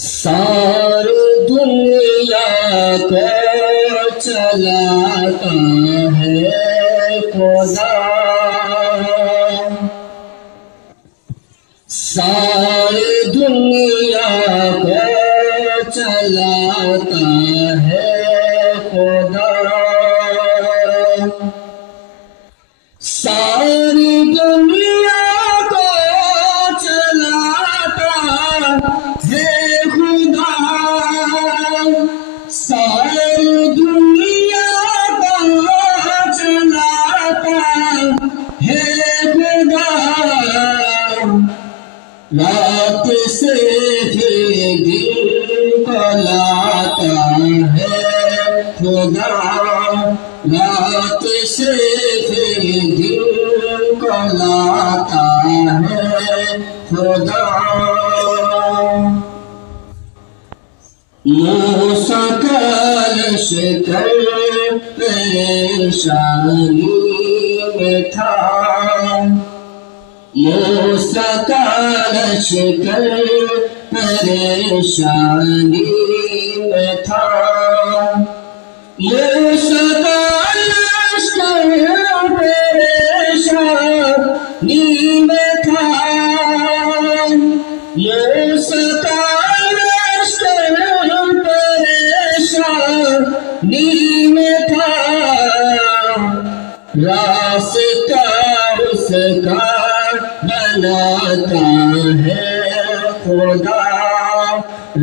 ساری دنیا کو چلاتا ہے خدا، ساری دنیا کو چلاتا ہے خدا، ساری دنیا کو چلاتا ہے خدا، ساری دنیا کو چلاتا ہے خدا، رات سے پھر دن کو لاتا ہے خدا، رات سے پھر دن کو لاتا ہے خدا۔ موسیٰ کا لشکر پریشانی میں تھا، موسیٰ کا لشکر پریشانی میں تھا، موسیٰ کا لشکر پریشانی میں تھا، موسیٰ کا لشکر پریشانی میں تھا، راستہ اس کا بناتا ہے خدا،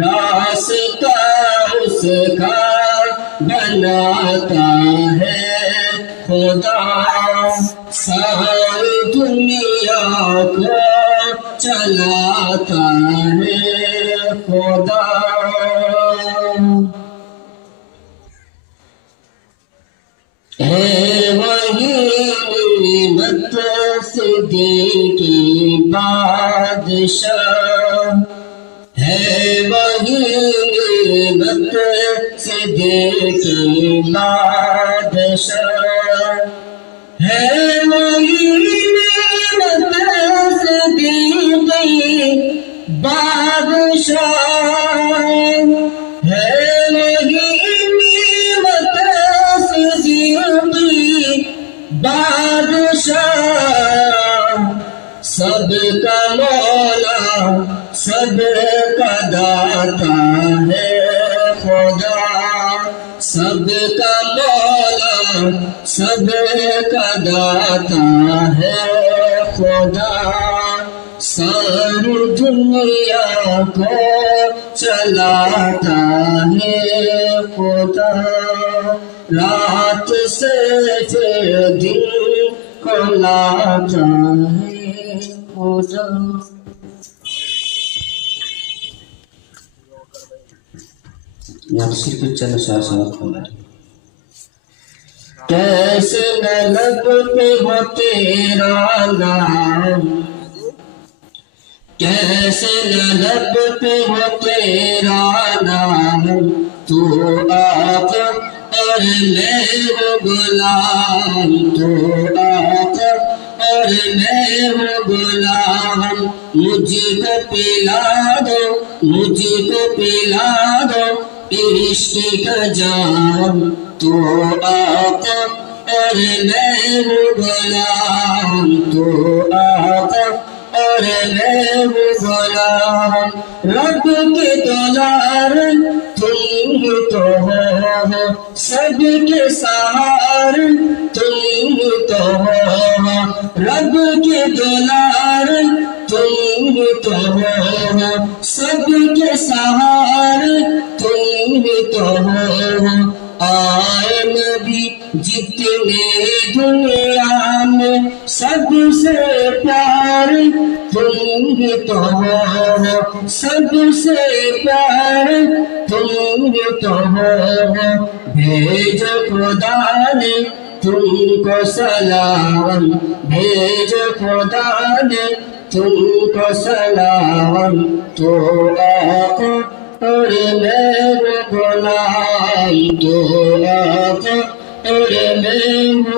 راستہ اس کا بناتا ہے خدا، ساری دنیا کو چلاتا ہے خدا۔ ہے وہی نعمت صدیقی بادشاہ، ہے وہی نعمت صدیقی بادشاہ، ہے وہی نعمت صدیقی بادشاہ، ہے وہی نعمت صدیقی بادشاہ، سب کا مولا سب کا داتا ہے خدا، سب کا مولا سب کا داتا ہے خدا، ساری دنیا کو چلاتا ہے خدا، رات سے پھر دن کو لاتا ہے خدا۔ یہاں صرف چند اشعار سماعت کرنا ہے۔ کیسے نہ لب پہ ہو تیرا نام، کیسے نہ لب پہ ہو تیرا نام، تو آقا اور میں ہوں غلام، تو آقا اور میں ہوں غلام، مجھ کو پلا دو، مجھ کو پلا دو عشق کا جام، تو آقا اور میں ہوں غلام، تو آقا اور میں ہوں غلام، رب کے دلار تم ہی تو ہو، سب کے سہار تم ہی تو ہو، رب کے دلار تم ہی تو ہو، سب کے سہار تم ہی تو ہو، آئے نبی جتنے دنیا میں سب سے پیار تم ہی تو ہو، سب سے پیار تم ہی تو ہو، بھیجو خدا نے تم کو سلام، بھیجو خدا نے تم کو سلام، تو آقا اور میں غلام، تو آقا اور میں